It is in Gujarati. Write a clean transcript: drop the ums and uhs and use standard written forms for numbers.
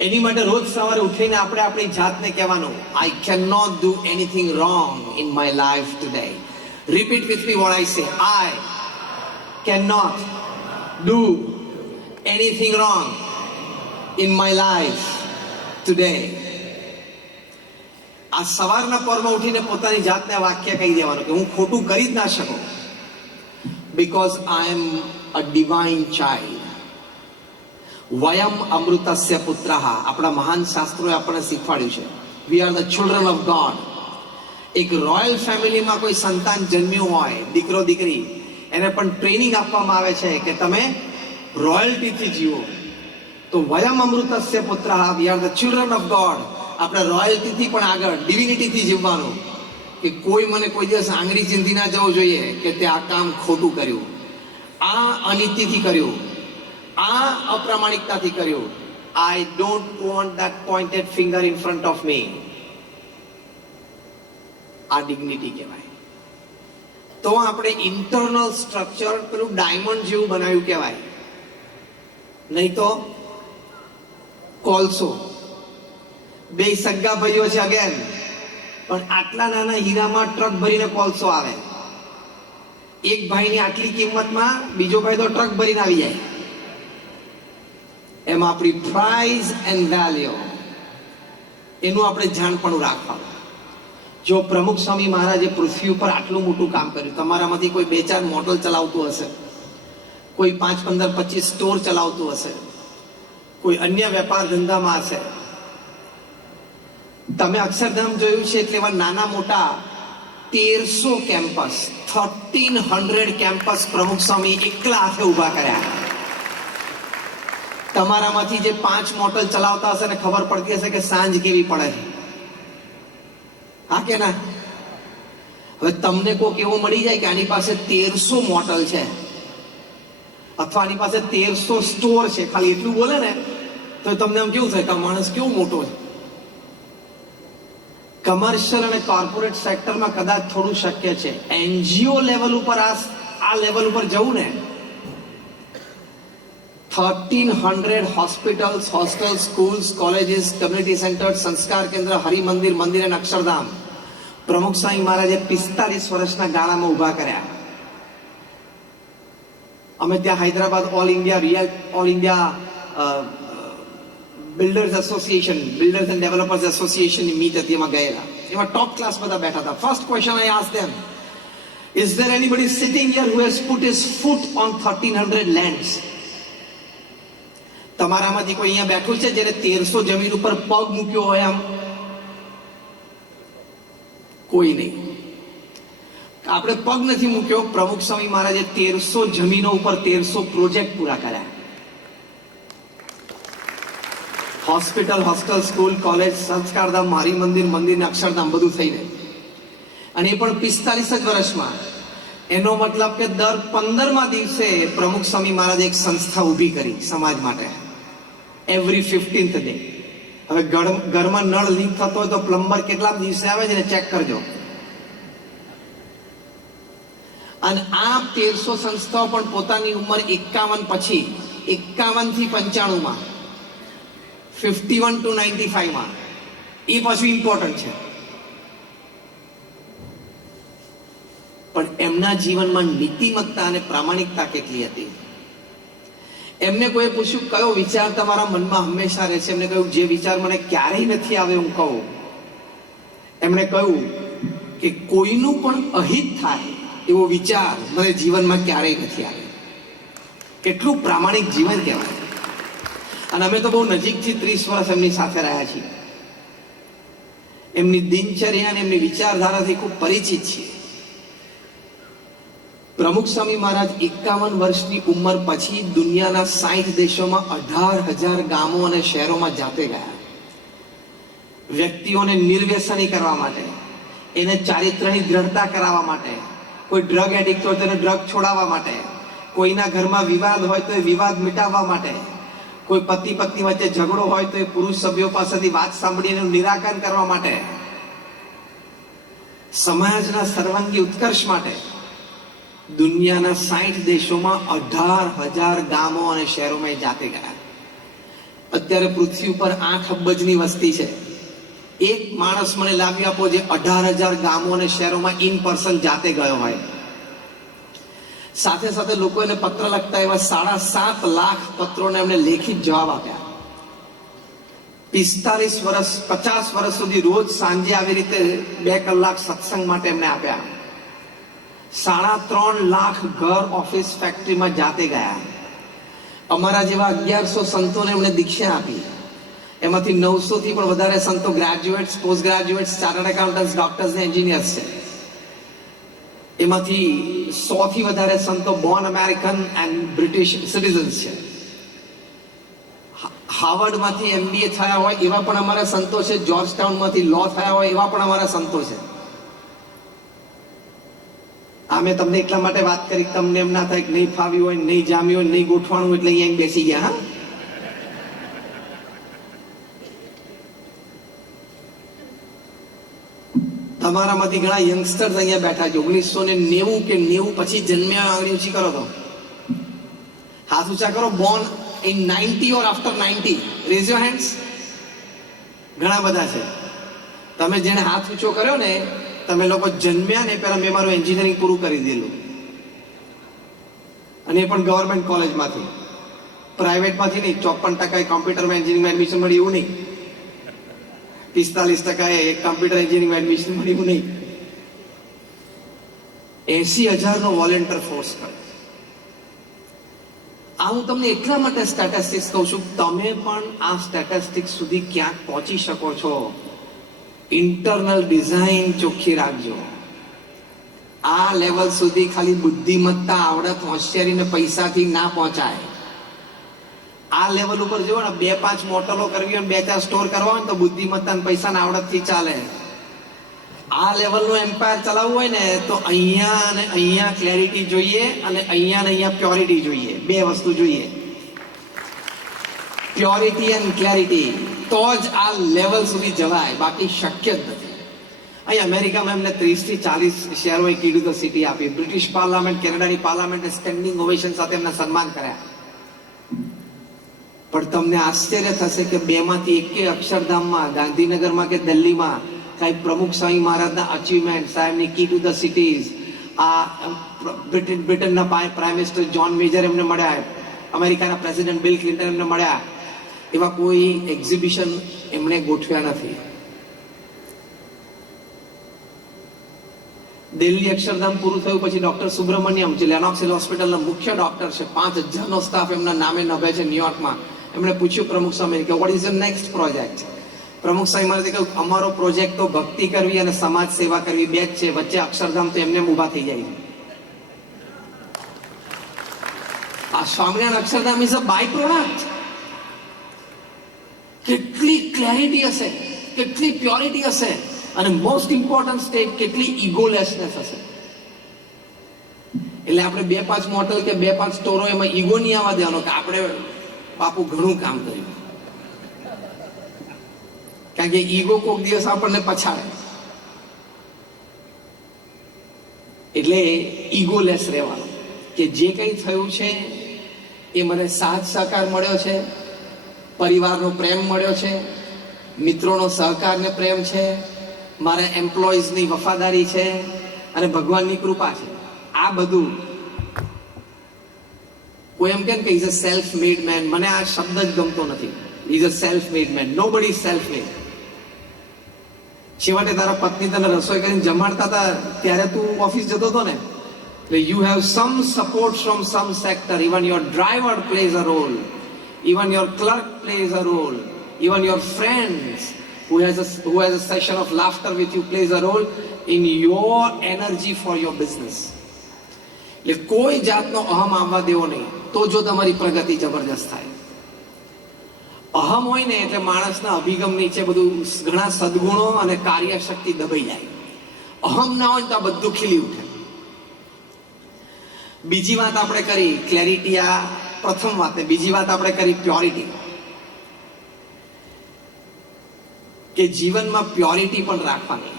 એની માટે રોજ સવારે ઉઠીને આપણે આપણી જાતને કહેવાનું, I can not do anything wrong in my life today. Repeat with me what I say. I can not do anything wrong in my life today. આ સવારના પરમાં ઉઠીને પોતાની જાતને વાક્ય કહી દેવાનું કે હું ખોટું કરી જ ના શકું, because I am a divine child. વયમ અમૃતસ્ય પુત્રઃ. આપણા મહાન શાસ્ત્રોએ આપણને શીખવાડ્યું છે, we are the children of God. એક રોયલ ફેમિલીમાં કોઈ સંતાન જન્મ્યું હોય, દીકરો દીકરી, એને પણ ટ્રેનિંગ આપવામાં આવે છે કે તમે રોયલ્ટીથી જીવો. તો વયમ અમૃતસ્ય પુત્રઃ, we are the children of God. આપણે રોયલ્ટીથી પણ આગળ ડિવિનિટીથી જીવવાનું, કે કોઈ મને કોઈ દિવસ આંગળી ચીંધી ના જવું જોઈએ કે તે આ કામ ખોટું કર્યું, આ અનીતિથી કર્યું, આ અપ્રામાણિકતાથી કર્યું. I don't want that pointed finger in front of me. આ ડિગ્નિટી કહેવાય. તો આપણે ઇન્ટરનલ સ્ટ્રક્ચર પેલું ડાયમંડ જેવું બનાવ્યું કહેવાય, નહીં તો કોલસો. બે સગા ભાઈઓ છે અગેન, પણ આટલા નાના હીરામાં ટ્રક ભરીને કોલસો આવે. એક ભાઈની આટલી કિંમતમાં બીજો ભાઈ તો ટ્રક ભરીને આવી જાય. એમાં આપણી પ્રાઇઝ એન્ડ વેલ્યુ, એનું આપણે જાણપણું રાખવાનું. જો પ્રમુખ સ્વામી મહારાજે પૃથ્વી ઉપર આટલું મોટું કામ કર્યું, તમારામાંથી કોઈ 2-4 મોટલ ચલાવતું હશે, કોઈ 5, 15, 25 સ્ટોર ચલાવતું હશે, કોઈ અન્ય વેપાર ધંધામાં હશે. તમે અક્ષરધામ જોયું છે એટલે એવા નાના મોટા 1300 કેમ્પસ, 1300 કેમ્પસ પ્રમુખ સ્વામી એકલા હાથે ઉભા કર્યા. તમારામાંથી જે 5 મોટલ ચલાવતા હશે ને ખબર પડતી હશે કે સાંજ કેવી પડે છે, હા કે ના? હવે તમને કોક એવો મળી જાય કે આની પાસે 1300 મોટલ છે, અથવા આની પાસે 1300 સ્ટોર છે, ખાલી એટલું બોલે ને તો તમને એમ કેવું થાય કે માણસ કેવો મોટો છે. કમર્શિયલ અને કોર્પોરેટ સેક્ટરમાં કદાચ થોડું શક્ય છે. એનજીઓ લેવલ ઉપર આ લેવલ ઉપર જવું ને, 1300 hospitals, hostel, schools, colleges, community centre, સંસ્કાર કેન્દ્ર, હરિમંદિર, મંદિર અને અક્ષરધામ પ્રમુખ સ્વામી મહારાજે 45 વર્ષના ગાળામાં ઉભા કર્યા. અમે ત્યાં Hyderabad all India builders association, builders and developers એસોસિએશનની મીટ હતી, એમાં ગયેલા. એમાં ટોપ ક્લાસ બધા બેઠા હતા. First question I asked them, is there anybody sitting here who has put his foot on 1300 lands? તમારામાંથી કોઈ અહીંયા બેઠું છે જેને 1300 જમીન ઉપર પગ મૂક્યો હોય? આમ કોઈ નહીં. આપણે પગ નથી મૂક્યો. પ્રમુખ સ્વામી મહારાજે 1300 જમીનો ઉપર 1300 પ્રોજેક્ટ પૂરા કર્યા. Hospital, hostel, school, college, Sanskardham, Hari મંદિર, મંદિર ને અક્ષરધામ બધું થઈને, અને એ પણ 45 જ વર્ષમાં. એનો મતલબ કે દર 15મા દિવસે પ્રમુખ સ્વામી મહારાજે એક સંસ્થા ઊભી કરી સમાજ માટે, એવરી 15th ડે. હવે ઘરમાં નળ લીક થતો હોય તો પ્લમ્બર કેટલા દિવસે આવે છે ને ચેક કરજો. અને આ 1300 સંસ્થાઓ પણ પોતાની ઉંમર 51 પછી, 51 થી 95માં, 51 to 95માં, એ પાછું ઇમ્પોર્ટન્ટ છે. પણ એમના જીવનમાં નીતિમત્તા અને પ્રામાણિકતા કેટલી હતી? એમને કોઈ પૂછ્યું કયો વિચાર તમારા મનમાં હંમેશા રહે છે? એમને કહ્યું જે વિચાર મને ક્યારેય નથી આવે હું કહું. એમણે કહ્યું કે કોઈનું પણ અહિત થાય એવો વિચાર મને જીવનમાં ક્યારેય નથી આવે. કેટલું પ્રામાણિક જીવન કહેવાય. અને અમે તો બહુ નજીકથી 30 વર્ષ એમની સાથે રહ્યા છીએ. એમની દિનચર્યા અને એમની વિચારધારાથી ખૂબ પરિચિત છીએ. પ્રમુખ સ્વામી મહારાજ 51 વર્ષની ઉંમર પછી દુનિયાના 60 દેશોમાં 18,000 ગામો અને શહેરોમાં જાતે ગયા. વ્યક્તિઓને નિર્વ્યસની કરવા માટે, એને ચારિત્રની દ્રઢતા કરાવવા માટે, કોઈ ડ્રગ એડિક્ટ હોય તો એને ડ્રગ છોડાવવા માટે, કોઈના ઘરમાં વિવાદ હોય તો એ વિવાદ મિટાવવા માટે, કોઈ પતિ પત્ની વચ્ચે ઝઘડો હોય તો એ પુરુષ સભ્યો પાસેથી વાત સાંભળીને નિરાકરણ કરવા માટે, સમાજના સર્વાંગી ઉત્કર્ષ માટે દુનિયાના 60 દેશોમાં 18,000 ગામો અને શહેરોમાં જાતે ગયા. અત્યારે પૃથ્વી ઉપર 8 અબજની વસ્તી છે. એક માણસ મને લાવી આપો જે 18,000 ગામો અને શહેરોમાં ઇન પર્સન જાતે ગયો હોય. સાથે સાથે લોકો એને પત્ર લખતા એવા 7.5 લાખ પત્રોને એમને લેખિત જવાબ આપ્યા. 45 વર્ષ 50 વર્ષ સુધી રોજ સાંજે આવી રીતે 2 કલાક સત્સંગ માટે એમને આપ્યા. 3.5 લાખ ઘર, ઓફિસ, ફેક્ટરીમાં જાતે ગયા. અમારા જેવા 1100 સંતોને એમણે દીક્ષા આપી. એમાંથી 900 થી પણ વધારે સંતો graduates, post graduates, chartered accountants, doctors ને એન્જિનિયર્સ છે. એમાંથી 100 થી વધારે સંતો Born American and British citizens છે. હાર્વર્ડમાંથી MBA થયા હોય એવા પણ અમારા સંતો છે. જોર્જ ટાઉનમાંથી લો થયા હોય એવા પણ અમારા સંતો છે. આ મેં તમને એટલા માટે વાત કરી તમને એમ ના થાય કે નહીં ફાવ્યું હોય, નહીં જામ્યું હોય, નહીં ગોઠવાણું એટલે અહીંયા બેસી ગયા. હા, તમારામાંથી ઘણા યંગસ્ટર્સ અહીંયા બેઠા છે. 1990 કે 90 પછી જન્મ્યા. આંગળી ઊંચી કરો તો હાથ ઊંચા કરો. Born in 90 or after 90, rays your hands. ઘણા બધા છે. તમે જેને હાથ ઊંચો કર્યો ને, તમે લોકો જન્મ્યા ને પહેલા મેં મારું એન્જિનિયરિંગ પૂરું કરી દીધું, અને એ પણ ગવર્મેન્ટ કોલેજમાંથી, પ્રાઇવેટમાંથી નહીં. 54% કોમ્પ્યુટરમાં એન્જિનિયરિંગમાં એડમિશન મળ્યું એવું નહીં. 45% કમ્પ્યુટર એન્જિનિયરિંગમાં એડમિશન મળ્યું નહીં. 80,000 નો વોલેન્ટિયર ફોર્સ કરે. આ હું તમને એટલા માટે સ્ટેટિસ્ટિક્સ કહું છું, તમે પણ આ સ્ટેટિસ્ટિક્સ સુધી ક્યાંક પહોંચી શકો છો. ઇન્ટરનલ ડિઝાઇન ચોખ્ખી રાખજો. આ લેવલ સુધી ખાલી બુદ્ધિમત્તા, આવડત, હોશિયારી ને પૈસાથી ના પહોંચાય. આ લેવલ ઉપર જો ને 2-5 મોટલો કરવી હોય, 2-4 સ્ટોર કરવા હોય તો બુદ્ધિમત્તા ને પૈસા ને આવડત થી ચાલે. આ લેવલનું એમ્પાયર ચલાવવું હોય ને તો અહીંયા અને અહીંયા ક્લેરિટી જોઈએ, અને અહીંયા ને અહીંયા પ્યોરિટી જોઈએ. 2 વસ્તુ જોઈએ, પ્યોરિટી એન્ડ ક્લેરિટી. તો જ આ લેવલ સુધી જવાય, બાકી શક્ય જ નથી. અહીં અમેરિકામાં એમને 30 થી 40 શહેરોએ કીધું તો સિટી આપી. બ્રિટિશ પાર્લામેન્ટ, કેનેડાની પાર્લામેન્ટે સ્ટેન્ડિંગ ઓવેશન સાથે એમને સન્માન કર્યા. પણ તમને આશ્ચર્ય થશે કે 2 માંથી એકે અક્ષરધામમાં, ગાંધીનગરમાં કે દિલ્હીમાં કઈ પ્રમુખ સ્વામી મહારાજના અચીવમેન્ટ, સાહેબની કી ટુ ધ સિટીઝ, આ બ્રિટનના પ્રાઇમ મિનિસ્ટર જ્હોન મેજર એમને મળ્યા, અમેરિકાના પ્રેસિડેન્ટ બિલ ક્લિન્ટન એમને મળ્યા, એવા કોઈ એક્ઝિબિશન એમણે ગોઠવ્યા નથી. દિલ્હી અક્ષરધામ પૂરું થયું પછી ડોક્ટર સુબ્રમણ્યમ, જે લેનોક્સ હિલ હોસ્પિટલના મુખ્ય ડોક્ટર છે, 5,000 નો સ્ટાફ એમના નામે નભે છે ન્યુયોર્કમાં. એમણે પૂછ્યું પ્રમુખ સ્વામી કે what is your next project? પ્રમુખ સ્વામી મહારાજે કહ્યું અમારો પ્રોજેક્ટ તો ભક્તિ કરવી અને સમાજ સેવા કરવી 2 જ છે, વચ્ચે અક્ષરધામ તો એમને ઊભા થઈ જાય. આ Swaminarayan Akshardham is a byproduct. કેટલી ક્લેરિટી હશે, કેટલી પ્યોરિટી હશે, અને મોસ્ટ ઇમ્પોર્ટન્ટ સ્ટેપ કેટલી ઈગોલેસનેસ હશે. એટલે આપણે 2-5 મોટલ કે 2-5 સ્ટોરો એમાં ઈગો નહીં આવવા દેવાનો કે આપણે બાપુ ઘણું કામ કર્યું. કારણ કે ઈગો કોઈક દિવસ આપણને પછાડે. એટલે ઈગોલેસ રહેવાનું કે જે કંઈ થયું છે એ મને સાથ સહકાર મળ્યો છે, પરિવારનો પ્રેમ મળ્યો છે, મિત્રોનો સહકાર ને પ્રેમ છે, મારા એમ્પ્લોઈઝની વફાદારી છે, અને ભગવાનની કૃપા છે. આ બધું કોઈ એમ કેમ કે is a self made main. મને આ શબ્દ જ ગમતો નથી. Is a self made main. Nobody self made. છેવટે તારા પત્ની તને રસોઈ કરીને જમાડતા હતા ત્યારે તું ઓફિસ જતો હતો ને. એટલે you have some support from some sector. Even your driver plays a role, even your clerk plays a role, even your friends who has a session of laughter with you plays a role in your energy for your business. એટલે કોઈ જાતનો અહમ આવવા દેવો નહીં, તો જો તમારી પ્રગતિ જબરજસ્ત થાય. અહમ હોય ને એટલે માણસના અભિગમ નીચે બધું ઘણા સદગુણો અને કાર્યશક્તિ દબાઈ જાય. અહમ ના હોય તો આ બધું ખીલી ઉઠે. બીજી વાત આપણે કરી ક્લેરિટી, આ પ્રથમ વાત. બીજી વાત આપણે કરી પ્યોરિટી, કે જીવનમાં પ્યોરિટી પણ રાખવાની.